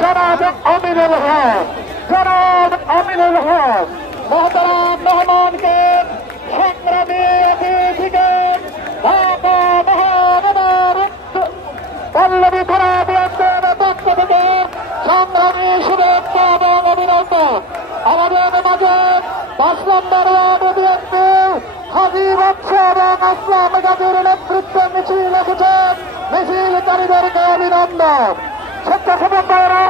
জনাব আমিনুল হক, জনাব আমিনুল হক মহতারাম মেহমানকে সংগ্রামী অতিথিকে ঢাকা মহানগর পল্লবী থানা বিএনপির পক্ষ থেকে সংগ্রামী শুভেচ্ছা এবং অভিনন্দন। আমাদের মাঝে 5 নম্বর ওয়ার্ড বিএনপি হাজী বাদশা এবং আসলাম গাজীর নেতৃত্বে মিছিল এসেছেন। মিছিলকারীদেরকে অভিনন্দন। স্বেচ্ছাসেবক ভাইয়েরা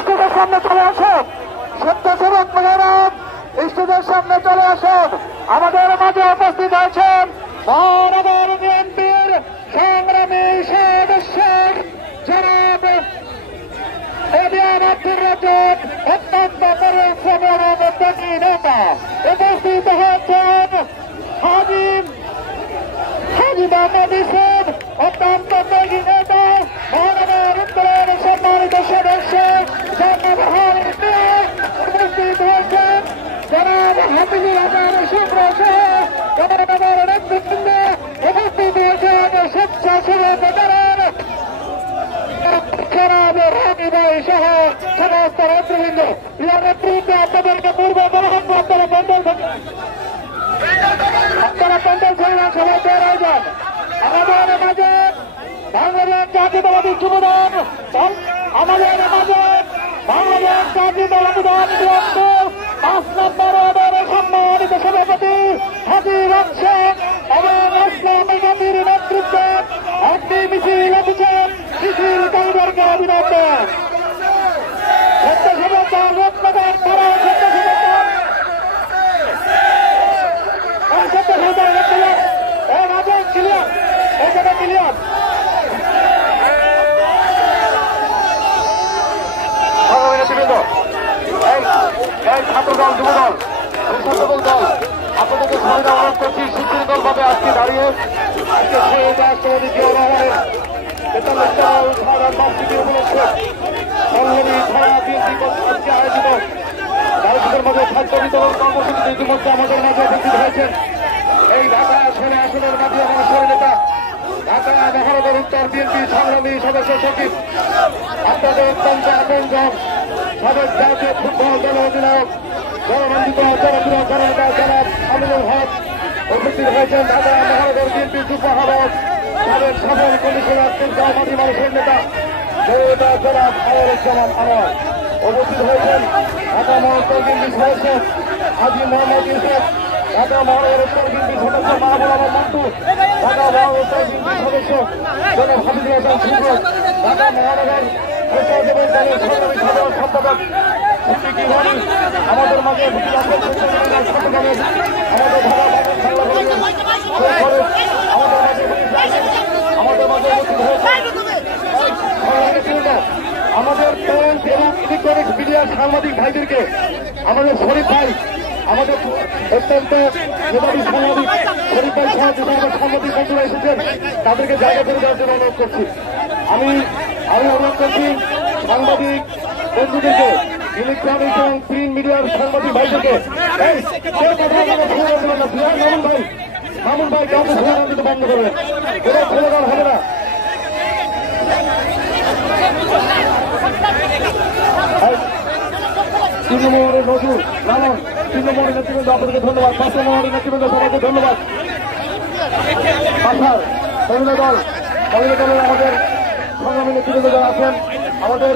স্টেজের সামনে চলে আসুন। স্বেচ্ছাসেবক ভাইয়েরা স্টেজের সামনে চলে আসুন। আমাদের মাঝে উপস্থিত হয়েছেন মহানগর বিএনপির সংগ্রামী সদস্য জনাব আব্দুর রাজ্জাক, অত্যন্ত পরিশ্রমী এবং উদ্যোগী নেতা। উপস্থিত হয়েছেন হাজী মোহাম্মদ ইসলাম, অত্যন্ত উদ্যোগী নেতা। মহানগর উত্তরের সম্মানিত সদস্য জনাব হাবিব মিয়া। উপস্থিত হয়েছেন জনাব হাফিজুল হাসান শুভ্র সহ মহানগর নেতৃবৃন্দ। উপস্থিত হয়েছেন স্বেচ্ছাসেবক দলের জনাব রানি ভাই সহ সমস্ত নেতৃবৃন্দ। প্রিয় নেতৃত্বে আপনাদেরকে পূর্ব বলবো আপনারা প্যান্ডেল ছেড়ে সবাই বের হয়ে যান। আমাদের মাঝে বাংলাদেশ জাতীয়তাবাদী যুবদল, আমাদের মাঝে বাংলাদেশ জাতীয়তাবাদী দল বিএনপি 5 নম্বর ওয়ার্ডের সম্মানিত সভাপতি হাজী বাদশা এবং ইসলামী গাজীর নেতৃত্বে একটি মিছিল এসেছেন। মিছিলকারীদেরকে অভিনন্দন। স্বেচ্ছাসেবক দল রত্নগর থানা স্বেচ্ছাসেবক দল ছাত্রদল যুবদল স্বেচ্ছাসেবক দল আপনাদেরকে সবাই অনুরোধ করছি সুশৃঙ্খল ভাবে আজকে দাঁড়িয়ে আজকে শহীদ রাষ্ট্রপতি জিয়াউর রহমানের 43তম বার্ষিকী উপলক্ষে পল্লবী থানা বিএনপি কর্তৃক আয়োজিত রাজনীতির মাঝে খাদ্য বিতরণ কর্মসূচিতে ইতিমধ্যে আমাদের মাঝে উপস্থিত হয়েছেন এই ঢাকা আসনের মাঝে আমার নেতা ঢাকা মহানগর উত্তর বিএনপি সংগ্রামী সদস্য সচিব, আপনাদের অত্যন্ত আপনজন সাবেক জাতীয় ফুটবল দল অধিনায়ক জনবন্দিত জনপ্রিয় জননেতা জনাব আমিনুল হক। উপস্থিত হয়েছেন ঢাকা মহানগর বিএনপি যুব আহ্বায়ক সাবেক সফল কমিশনার জামাতি মানুষের নেতা জনাব আওয়ারুজ্জামান আনোয়ার। উপস্থিত হয়েছেন ঢাকা মহানগর বিএনপি সদস্য হাজী মোহাম্মদ ইউসুফ, ঢাকা মহানগর উত্তর বিএনপি সদস্য মাহবুব আলম মন্টু, ঢাকা মহানগর উত্তর বিএনপি সদস্য জনাব হাফিজুল হাসান শুভ্র, ঢাকা মহানগর স্বেচ্ছাসেবক দলের সংগ্রামী সাধারণ সম্পাদক সিদ্দিকী রনি। আমাদের মাঝে চট্টগ্রামের আমাদের ঢাকা আমাদের মাঝে আমাদের প্যারেন্ট এবং ইলেকট্রনিক্স মিডিয়ার সাংবাদিক ভাইদেরকে আমাদের শরীফ ভাই, আমাদের অত্যন্ত মেধাবী সাংবাদিক শরীফ ভাই সহ সাংবাদিক বন্ধুরা এসেছেন, তাদেরকে জায়গা করে দেওয়ার জন্য অনুরোধ করছি। আমি অনুরোধ করছি সাংবাদিক বন্ধুদেরকে, ইলেকট্রনিক্স এবং প্রিন্ট মিডিয়ার সাংবাদিক ভাইদেরকে মামুন ভাই কাউকে স্লোগান দিতে বন্ধ করবেন, কোনো স্লোগান হবে না। তৃণমূলের নজরুল লালন, তৃণমূলের নেতৃবৃন্দ আপনাদেরকে ধন্যবাদ। তৃণমূলের নেতৃবৃন্দ সবাইকে ধন্যবাদ। আশার মহিলা দলের আমাদের সংগ্রামী নেতৃবৃন্দ যারা আছেন, আমাদের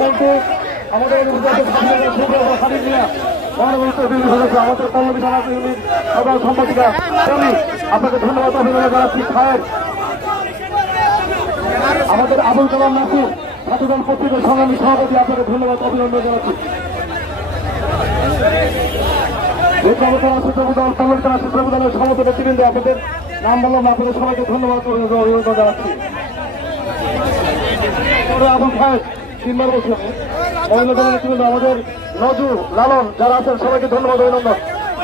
মন্ত্রী, আমাদের হাবিব মিয়া, আমাদের পল্লবী থানা সাধারণ সম্পাদিকা আপনাকে ধন্যবাদ অভিনন্দন জানাচ্ছি। খায়ের আমাদের আবুল কালাম নাসির ছাত্রদল পত্রিকার সংগ্রামী সভাপতি, আপনাকে ধন্যবাদ অভিনন্দন জানাচ্ছি। পল্লবী থানা শিক্ষক দলের সমস্ত নেতৃবৃন্দ, আপনাদের নাম বললাম, আপনাদের সবাইকে ধন্যবাদ অভিনন্দন জানাচ্ছি। আবুল খায়ের 3 বার বছর মহিলা দলের নেতৃবৃন্দ, আমাদের নজরুল লালন যারা আছেন সবাইকে ধন্যবাদ অভিনন্দন।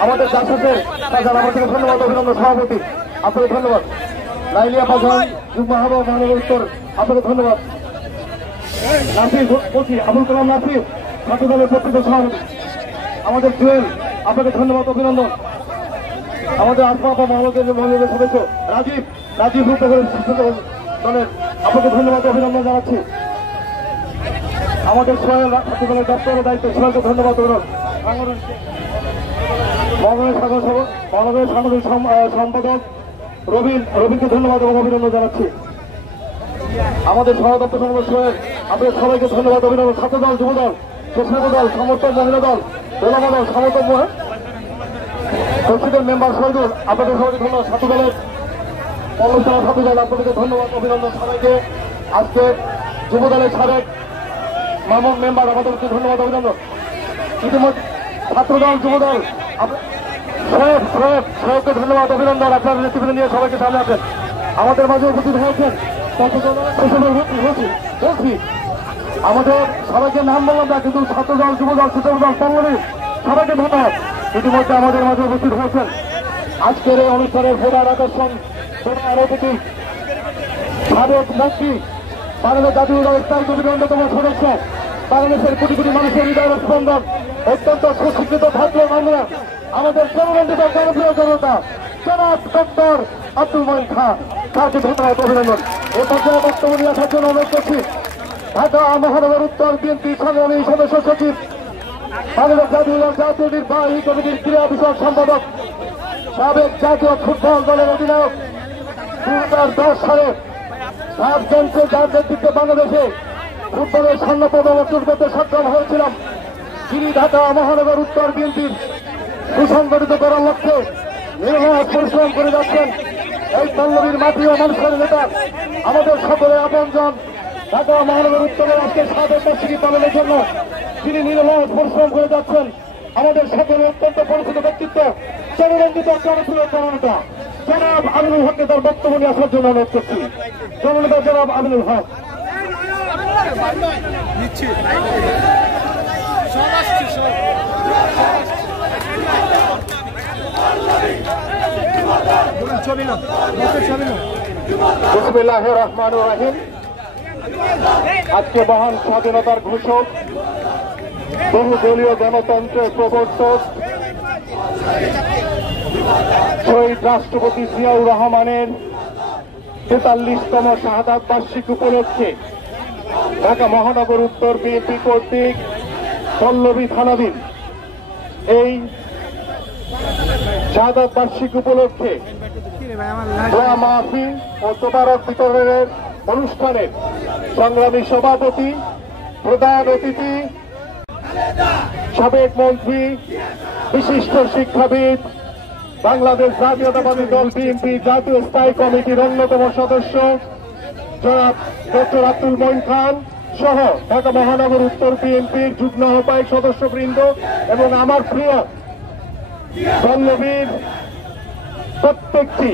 আমাদের জাসাসের তাছাড়া আমাদেরকে ধন্যবাদ অভিনন্দন সভাপতি, আপনাকে ধন্যবাদ। লাইলিয়া পাঠান যুগ্ম আহ্বায়ক মহানগর উত্তর, আপনাকে ধন্যবাদ। নাসির বলছি, আবুল কালাম নাসির ছাত্র দলের প্রকৃত সভাপতি। আমাদের জুয়েল, আপনাকে ধন্যবাদ, অভিনন্দন। আমাদের আসমা মহিলাদের সদস্য রাজীব রূপ দলের আপনাকে ধন্যবাদ, অভিনন্দন জানাচ্ছি। আমাদের সোহেল ছাত্র দলের দপ্তরের দায়িত্ব, সোহেলকে ধন্যবাদ, মহানগরের সাংগঠনিক সম্পাদক রবিনকে ধন্যবাদ এবং অভিনন্দন জানাচ্ছি। আমাদের সহদপ্তর সম্পাদক সোহেল, আপনাদের সবাইকে ধন্যবাদ, অভিনন্দন। ছাত্র দল, যুব দল, স্বেচ্ছাসেবক দল, সমর্থক মহিলা দল, দোলামা দল, সমর্থক প্রেসিডেন্ট মেম্বার শহীদুল, আপনাদের সবাইকে ধন্যবাদ। ছাত্র দলের পল্লবতলা ছাত্র দল, আপনাদেরকে ধন্যবাদ, অভিনন্দন সবাইকে। আজকে যুব দলের সাবেক মামুন মেম্বার, আমাদেরকে ধন্যবাদ, অভিনন্দন। ইতিমধ্যে ছাত্র দল, যুব দল, সবাইকে ধন্যবাদ, অভিনন্দন। আপনার নেতৃত্ব নিয়ে সবাইকে সামনে আছেন, আমাদের মাঝে উপস্থিত হয়েছেন। বলছি আমাদের সবাইকে নাম বললাম না, কিন্তু ছাত্র দল, যুব দল, স্বেচ্ছাসেবক দল, পল্লবী সবাইকে ধন্যবাদ। ইতিমধ্যে আমাদের মাঝে উপস্থিত হয়েছেন আজকের এই অনুষ্ঠানের প্রধান আকর্ষণ, প্রধান অতিথি, সাবেক মন্ত্রী, বাংলাদেশ জাতীয় স্থায়ী কমিটির অন্যতম সদস্য, বাংলাদেশের কোটি কোটি মানুষের হৃদয়ের স্পন্দন, অত্যন্ত সুশিক্ষিত ছাত্র বাংলা, আমাদের জনগণিত জনপ্রিয় জনতা জনাব ডক্টর আব্দুল মঈন খান, তাকে ধন্যবাদ, অভিনন্দন। এ পর্যায়ে বক্তব্য নিয়ে আসার জন্য অনুরোধ করছি ঢাকা মহানগর উত্তর বিএনপি সংগ্রামী সদস্য সচিব, বাংলাদেশ জাতীয় নির্বাহী কমিটির ক্রীড়া বিষয়ক সম্পাদক, সাবেক জাতীয় ফুটবল দলের অধিনায়ক, 2010 সালে সাত গেমসে যার নেতৃত্বে বাংলাদেশে ফুটবলের স্বর্ণপদক অর্জন করতে সক্ষম হয়েছিলাম, তিনি ঢাকা মহানগর উত্তর বিএনপির সুসংগঠিত করার লক্ষ্যে নিরলস পরিশ্রম করে যাচ্ছেন। এই পল্লবীর মাটি ও মানুষের নেতা, আমাদের সকলে আপনজন, ঢাকা মহানগর উত্তরের আজকে সাবেক বার্ষিকী পালনের জন্য তিনি নিরলস পরিশ্রম করে যাচ্ছেন। আমাদের সকলে অত্যন্ত পরিচিত ব্যক্তিত্ব, জনরঞ্জিত জনপ্রিয় জননেতা জনাব আমিনুল হককে তার বক্তব্য নিয়ে আসার জন্য অনুরোধ করছি। জননেতা জনাব আমিনুল হক। বিসমিল্লাহির রহমানির রহিম। আজকে মহান স্বাধীনতার ঘোষক, বহুদলীয় গণতন্ত্রের প্রবর্তক শহীদ রাষ্ট্রপতি জিয়াউর রহমানের 43তম শাহাদাত বার্ষিকী উপলক্ষে ঢাকা মহানগর উত্তর বিএনপি কর্তৃক পল্লবী থানাধীন এই শাহাদাত বার্ষিকী উপলক্ষে দোয়া মাহফিল ও তোবারক বিতরণের অনুষ্ঠানের সংগ্রামী সভাপতি, প্রধান অতিথি, সাবেক মন্ত্রী, বিশিষ্ট শিক্ষাবিদ, বাংলাদেশ জাতীয়তাবাদী দল বিএনপি জাতীয় স্থায়ী কমিটির অন্যতম সদস্য জনাব ডক্টর আব্দুল মঈন খান সহ ঢাকা মহানগর উত্তর বিএনপির যুগ্ম আহ্বায়ক সদস্যবৃন্দ এবং আমার প্রিয় পল্লবীর প্রত্যেকটি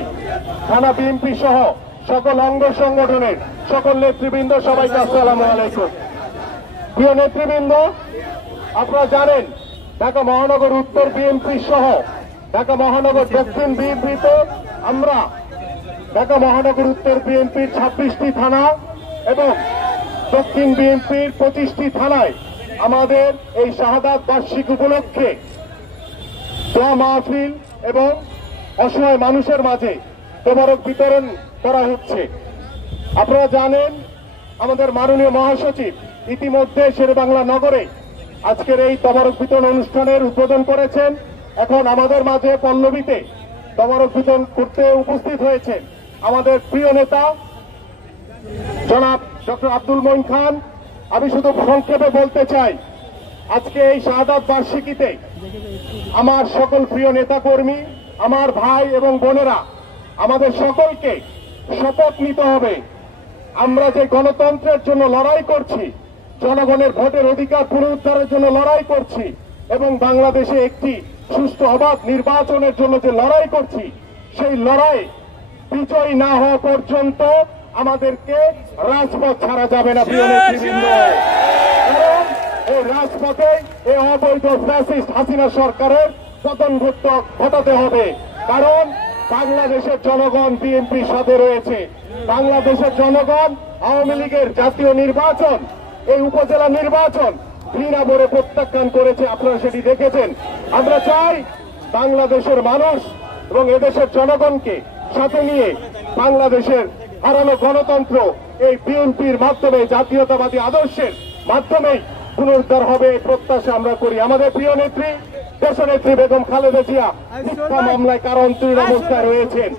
থানা বিএনপি সহ সকল অঙ্গ সংগঠনের সকল নেতৃবৃন্দ, সবাইকে আসসালামু আলাইকুম। প্রিয় নেতৃবৃন্দ, আপনারা জানেন ঢাকা মহানগর উত্তর বিএনপি সহ ঢাকা মহানগর দক্ষিণ বিএনপিতে আমরা ঢাকা মহানগর উত্তর বিএনপির 26টি থানা এবং দক্ষিণ বিএনপির 25টি থানায় আমাদের এই শাহাদাত বার্ষিকী উপলক্ষে দোয়া মাহফিল এবং অসহায় মানুষের মাঝে তোবারক বিতরণ করা হচ্ছে। আপনারা জানেন আমাদের মাননীয় মহাসচিব ইতিমধ্যে শেরেবাংলা নগরে আজকের এই তোবারক বিতরণ অনুষ্ঠানের উদ্বোধন করেছেন। এখন আমাদের মাঝে পল্লবীতে তোবারক বিতরণ করতে উপস্থিত হয়েছেন আমাদের প্রিয় নেতা জনাব ডক্টর আব্দুল মঈন খান। আমি শুধু সংক্ষেপে বলতে চাই, আজকে এই শাহাদাত বার্ষিকীতে আমার সকল প্রিয় নেতাকর্মী, আমার ভাই এবং বোনেরা, আমাদের সকলকে শপথ নিতে হবে আমরা যে গণতন্ত্রের জন্য লড়াই করছি, জনগণের ভোটের অধিকার পুনরুদ্ধারের জন্য লড়াই করছি এবং বাংলাদেশে একটি সুষ্ঠু অবাধ নির্বাচনের জন্য যে লড়াই করছি, সেই লড়াই বিজয়ী না হওয়া পর্যন্ত আমাদেরকে রাজপথ ছাড়া যাবে না। প্রিয় নেতৃবৃন্দ, কারণ এই রাজপথে এই অবৈধ ফ্যাসিস্ট হাসিনা সরকারের পতন ঘটাতে হবে। কারণ বাংলাদেশের জনগণ বিএনপির সাথে রয়েছে, বাংলাদেশের জনগণ আওয়ামী লীগের জাতীয় নির্বাচন এই উপজেলা নির্বাচন ঘৃণা ভরে প্রত্যাখ্যান করেছে, আপনারা সেটি দেখেছেন। আমরা চাই বাংলাদেশের মানুষ এবং এদেশের জনগণকে সাথে নিয়ে বাংলাদেশের হারানো গণতন্ত্র এই বিএনপির মাধ্যমে, জাতীয়তাবাদী আদর্শের মাধ্যমেই পুনরুদ্ধার হবে এই প্রত্যাশা আমরা করি। আমাদের প্রিয় নেত্রী দেশনেত্রী বেগম খালেদা জিয়া মিথ্যা মামলায় কারান্তরীণ অবস্থায় রয়েছেন।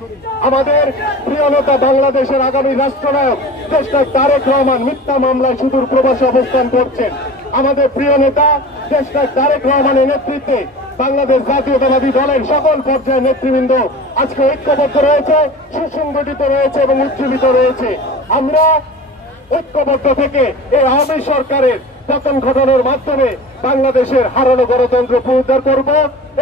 আমাদের প্রিয় নেতা বাংলাদেশের আগামী রাষ্ট্রনায়ক দেশনায়ক তারেক রহমান মিথ্যা মামলায় সুদূর প্রবাসে অবস্থান করছেন। আমাদের প্রিয় নেতা দেশনায়ক তারেক রহমানের নেতৃত্বে বাংলাদেশ জাতীয়তাবাদী দলের সকল পর্যায়ের নেতৃবৃন্দ আজকে ঐক্যবদ্ধ রয়েছে, সুসংগঠিত রয়েছে এবং উজ্জীবিত রয়েছে। আমরা ঐক্যবদ্ধ থেকে এই আওয়ামী সরকারের পতন ঘটানোর মাধ্যমে বাংলাদেশের হারানো গণতন্ত্র পুনরুদ্ধার করব,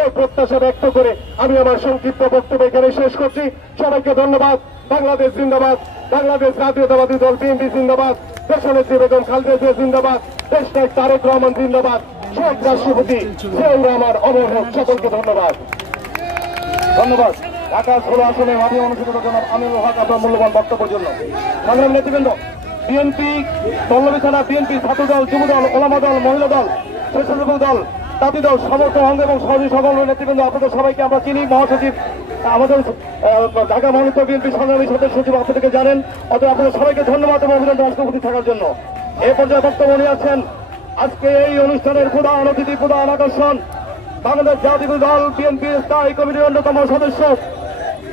এই প্রত্যাশা ব্যক্ত করে আমি আমার সংক্ষিপ্ত বক্তব্য এখানে শেষ করছি। সবাইকে ধন্যবাদ। বাংলাদেশ জিন্দাবাদ, বাংলাদেশ জাতীয়তাবাদী দল বিএনপি জিন্দাবাদ, দেশনেত্রী বেগম খালেদা জিয়া জিন্দাবাদ, দেশনায়ক তারেক রহমান জিন্দাবাদ, শহীদ রাষ্ট্রপতি জিয়াউর রহমান অমর হোক। সকলকে ধন্যবাদ। ধন্যবাদ। ঢাকা 16 আসনে মাননীয় অনুষ্ঠিত জনাব আমিনুল হক আপনার মূল্যবান বক্তব্যের জন্য। সংগ্রাম নেতৃবৃন্দ, বিএনপি, পল্লবী থানা বিএনপি, ছাত্র দল, যুব দল, ওলামা দল, মহিলা দল, স্বেচ্ছাসেবক দল, জাতি দল, সমর্থ অঙ্গ এবং সহযোগী সকল নেতৃবৃন্দ, আপনাদের সবাইকে আমরা চিনি। মহাসচিব আমাদের ঢাকা মহানগর বিএনপি সংগ্রামী সদস্য সচিব আপনাদেরকে জানেন। অতএব আপনাদের সবাইকে ধন্যবাদ এবং অভিনন্দন উপস্থিত থাকার জন্য। এই পর্যায়ে বক্তব্য নিয়ে আছেন আজকে এই অনুষ্ঠানের প্রধান অতিথি, প্রধান আকর্ষণ বাংলাদেশ জাতীয় দল বিএনপি স্থায়ী কমিটির অন্যতম সদস্য,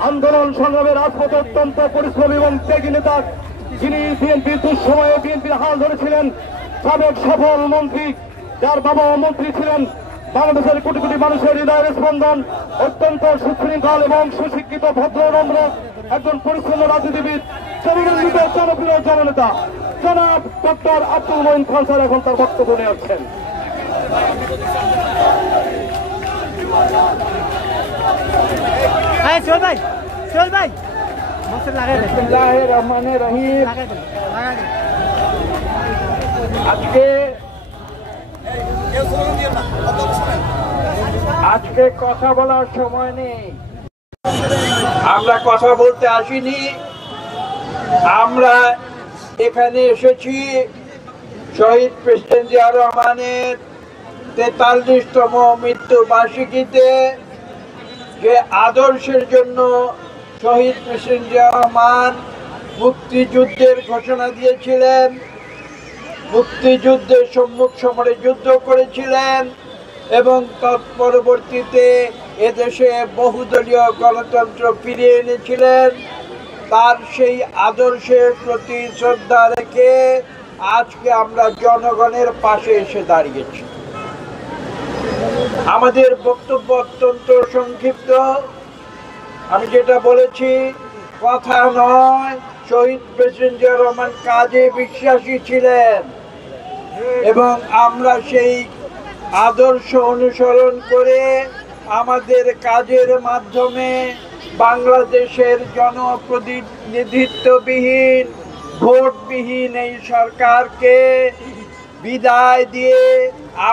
আন্দোলন সংগ্রামের রাজপথে অত্যন্ত পরিশ্রমী এবং ত্যাগী নেতা, যিনি বিএনপির দুঃসময়ে বিএনপির হাল ধরেছিলেন, সাবেক সফল মন্ত্রী, যার বাবা মন্ত্রী ছিলেন, বাংলাদেশের কোটি কোটি মানুষের হৃদয়ের স্পন্দন, অত্যন্ত সুশৃঙ্খল এবং সুশিক্ষিত ভদ্রনম্র একজন পরিচ্ছন্ন রাজনীতিবিদ, জনগণিত জনপ্রিয় জননেতা জনাব ডক্টর আব্দুল মঈন খান স্যার এখন তার বক্তব্য নিয়ে আসছেন। আজকে কথা বলার সময় নেই, আমরা কথা বলতে আসিনি। আমরা এখানে এসেছি শহীদ প্রেসিডেন্ট জিয়াউর রহমানের 43তম মৃত্যু বার্ষিকীতে, যে আদর্শের জন্য শহীদ প্রেসিডেন্ট জিয়াউর রহমান মুক্তিযুদ্ধের ঘোষণা দিয়েছিলেন, মুক্তিযুদ্ধের সম্মুখ সমরে যুদ্ধ করেছিলেন এবং তৎপরবর্তীতে এদেশে বহুদলীয় গণতন্ত্র ফিরিয়ে এনেছিলেন। তার সেই আদর্শের প্রতি শ্রদ্ধা রেখে আজকে আমরা জনগণের পাশে এসে দাঁড়িয়েছি। আমাদের বক্তব্য অত্যন্ত সংক্ষিপ্ত। আমি যেটা বলেছি কথা নয়, শহীদ প্রেসিডেন্ট জিয়াউর রহমান কাজে বিশ্বাসী ছিলেন এবং আমরা সেই আদর্শ অনুসরণ করে আমাদের কাজের মাধ্যমে বাংলাদেশের জনপ্রতিনিধিত্ববিহীন, ভোটবিহীন এই সরকারকে বিদায় দিয়ে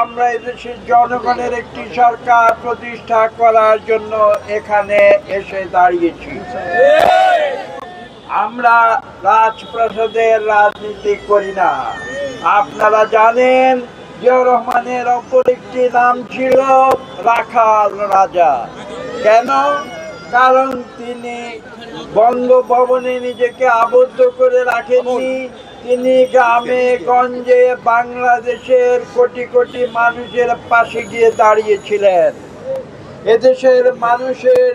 আমরা এদেশের জনগণের একটি সরকার প্রতিষ্ঠা করার জন্য এখানে এসে দাঁড়িয়েছি। আমরা রাজপ্রাসাদের রাজনীতি করি না। আপনারা জানেন জিয়াউর রহমানের অপর একটি নাম ছিল রাখাল রাজা। কেন? কারণ তিনি বঙ্গভবনে নিজেকে আবদ্ধ করে রাখেননি, তিনি গ্রামে গঞ্জে বাংলাদেশের কোটি কোটি মানুষের পাশে গিয়ে দাঁড়িয়েছিলেন। এদেশের মানুষের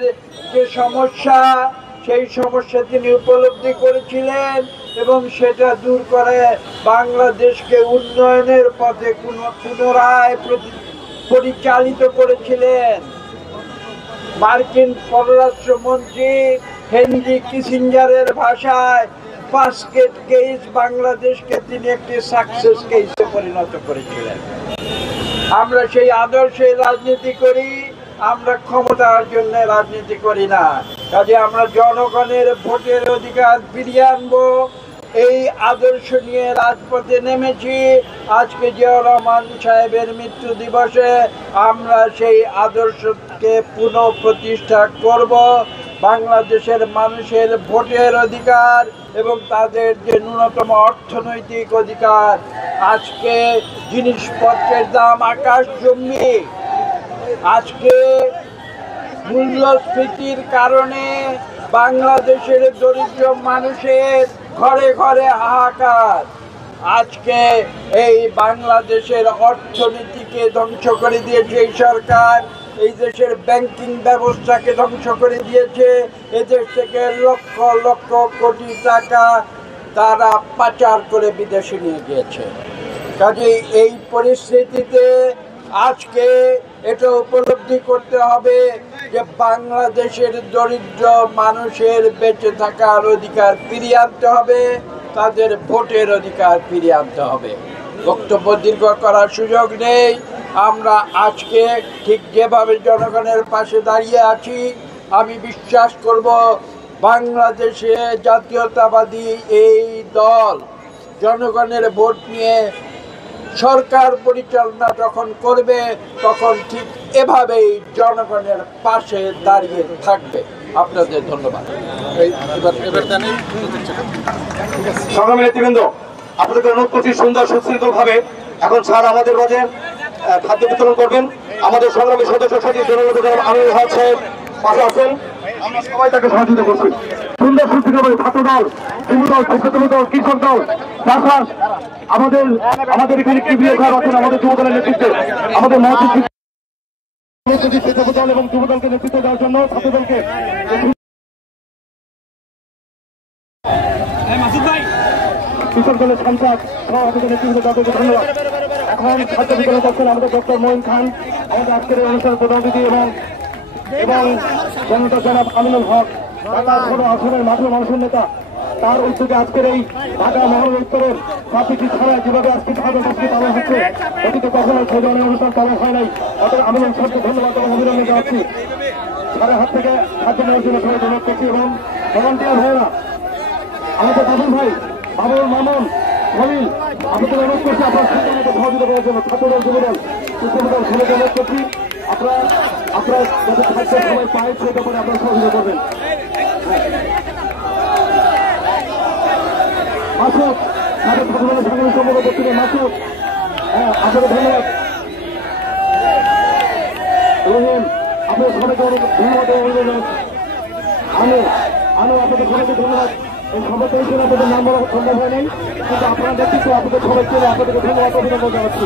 যে সমস্যা, সেই সমস্যা তিনি উপলব্ধি করেছিলেন এবং সেটা দূর করে বাংলাদেশকে উন্নয়নের পথে পুনরায় পরিচালিত করেছিলেন। মার্কিন পররাষ্ট্রমন্ত্রী হেনরি কিসিঞ্জারের ভাষায় বাস্কেট কেস বাংলাদেশকে তিনি একটি সাকসেস কেসে পরিণত করেছিলেন। আমরা সেই আদর্শে রাজনীতি করি, আমরা ক্ষমতার জন্য রাজনীতি করি না। কাজে আমরা জনগণের ভোটের অধিকার ফিরিয়ে আনবো, এই আদর্শ নিয়ে রাজপথে নেমেছি। আজকে জিয়াউর রহমান সাহেবের মৃত্যু দিবসে আমরা সেই আদর্শকে পুনঃ প্রতিষ্ঠা করব। বাংলাদেশের মানুষের ভোটের অধিকার এবং তাদের যে ন্যূনতম অর্থনৈতিক অধিকার। আজকে জিনিসপত্রের দাম আকাশচুম্বী। আজকে মূল্যস্ফীতির কারণে বাংলাদেশের দরিদ্র মানুষের ঘরে ঘরে হাহাকার। আজকে এই বাংলাদেশের অর্থনীতিকে ধ্বংস করে দিয়েছে এই সরকার, এই দেশের ব্যাংকিং ব্যবস্থাকে ধ্বংস করে দিয়েছে। এদেশ থেকে লক্ষ লক্ষ কোটি টাকা তারা পাচার করে বিদেশে নিয়ে গিয়েছে। কাজেই এই পরিস্থিতিতে আজকে এটা উপলব্ধি করতে হবে যে বাংলাদেশের দরিদ্র মানুষের বেঁচে থাকার অধিকার ফিরিয়ে আনতে হবে, তাদের ভোটের অধিকার ফিরিয়ে আনতে হবে। বক্তব্য দীর্ঘ করার সুযোগ নেই। আমরা আজকে ঠিক যেভাবে জনগণের পাশে দাঁড়িয়ে আছি, আমি বিশ্বাস করব বাংলাদেশে জাতীয়তাবাদী এই দল জনগণের ভোট নিয়ে সরকার পরিচালনা যখন করবে তখন ঠিক এভাবেই জনগণের পাশে দাঁড়িয়ে থাকবে। আপনাদের ধন্যবাদ। সংগ্রামী নেতৃবৃন্দ, আপনাদেরকে অনুরোধ করছি সুন্দর সুশৃঙ্খল ভাবে এখন স্যার আমাদের মাঝে খাদ্য বিতরণ করবেন। আমাদের সংগ্রামী সদস্য সচিব জননেতা আমিনুল হক সাহেব পাশে আছেন, আমরা সবাই তাকে সহযোগিতা করছি। সুন্দর সুশৃঙ্খলভাবে ছাত্র দল, যুব দল, স্বেচ্ছাসেবী দল, কৃষক দল, চাষবাস, আমাদের এখানে কি বিয়ে খারাপ আছেন আমাদের যুব দলের নেতৃত্বে, আমাদের মহাসচিব স্বেচ্ছাসেবী দল এবং যুব দলকে নেতৃত্ব দেওয়ার জন্য ছাত্র দলকে কৃষক দলের সম্পাদক সভাপতি নেতৃত্ব তাদেরকে ধন্যবাদ। এখন খাদ্য বিতরণ করছেন আমাদের ডক্টর মঈন খান, আমাদের আজকের এই অনুষ্ঠানের প্রধান অতিথি এবং জনতা জনাব আমিনুল হক, ঢাকা 16 আসনের মাঠের মানুষের নেতা। তার উদ্যোগে আজকের এই ঢাকা মহানগর উত্তরের প্রতিটি থানায় যেভাবে আজকে ভারতবর্ষে পালন হচ্ছে, অতীতে কখনো সেই ধরনের অনুষ্ঠান পালন হয় নাই। তাদের আমিনুল সাহেবকে ধন্যবাদ এবং অভিনন্দন জানাচ্ছি। তাদের হাত থেকে খাদ্য নেওয়ার জন্য সবাই অনুরোধ করছি এবং ভলান্টিয়ার ভাইরা, আমাদের বাবুল ভাই, বাবুল, মামুন, খলিল, আপনাদের অনুরোধ করছি আপনার সহযোগিতা করার জন্য। ছাত্রদল, যুবদল, কৃষকদল সবাইকে অনুরোধ করছি আপনারা যাতে খাদ্য সবাই পায় সেই ব্যাপারে আপনারা সহযোগিতা করবেন। মাসুক, আমাদের ছাত্রদলের সাংগঠনিক সম্পাদক বক্তব্য মাসুক, হ্যাঁ আপনাকে ধন্যবাদ। রহিম, আপনাদের সবাইকে ধন্যবাদ এবং অভিনন্দন। আনু আপনাদের সবাইকে ধন্যবাদ। এই সম্পর্কে হিসেবে আপনাদের নাম বলা সম্ভব হয় নাই, কিন্তু আপনারা নেতৃত্ব আপনাদের সবাই চেনে, আপনাদেরকে ধন্যবাদ অভিনন্দন জানাচ্ছি।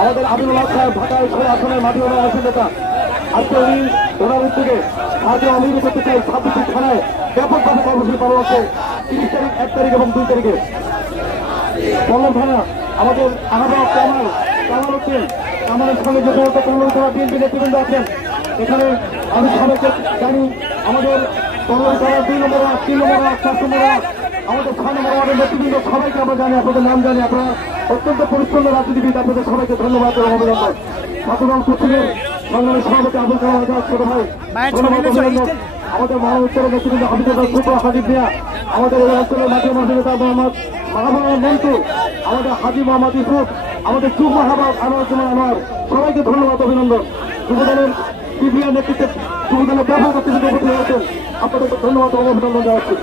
আমাদের আমিনুল হক সাহেব ঢাকা 16 আসনের মাটি মানুষের নেতা, আজকে উনি ওনার উদ্যোগে ভারতীয় অভিযোগ করতে চাই 26টি থানায় ব্যাপকভাবে কর্মসূচি পালন হচ্ছে 30 তারিখ, 1 তারিখ এবং 2 তারিখে। পল্লব থানা আমাদের আহ্বায়ক কামাল উদ্দিন, আমাদের সঙ্গে যে সমস্ত পল্লব থানা বিএনপি নেতৃবৃন্দ আছেন এখানে আমি সবাইকে জানি। আমাদের পল্লব থানা 2 নম্বর ওয়ার্ড, 3 নম্বর ওয়ার্ড, 4 নম্বর ওয়ার্ড, আমাদের 6 নম্বর ওয়ার্ডের নেতৃবৃন্দ সবাইকে আমরা জানি, আপনাদের নাম জানি। আপনারা অত্যন্ত পরিচ্ছন্ন রাজনীতিবিদ, আপনাদের সবাইকে ধন্যবাদ এবং অভিনন্দন। ছাত্রদল সচিবের সংগ্রামী সভাপতি আবুল কালাম আজাদ ছোট ভাই, ধন্যবাদ অভিনন্দন। আমাদের মহাউত্তরের নেতৃবৃন্দ হাবিবুল্লাহ ছোট হাবিব মিয়া, আমাদের এই অঞ্চলের মাঠের মানুষের নেতা মোহাম্মদ মাহবুবুর মন্টু, আমাদের হাজি মোহাম্মদ ইউসুফ, আমাদের যুব মাহবুব আনোয়ারুজ্জামান আনোয়ার, সবাইকে ধন্যবাদ অভিনন্দন। যুবদলের সিবিআই নেতৃত্বে যুবদলের ব্যাপক নেতৃত্বে উপস্থিত হয়েছেন, আপনাদেরকে ধন্যবাদ এবং অভিনন্দন জানাচ্ছি।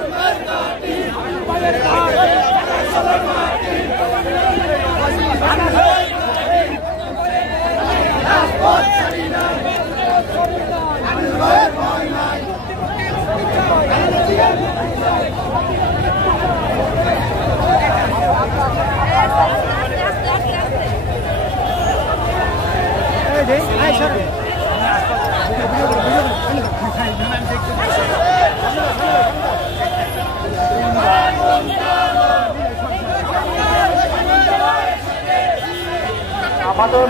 আমাদের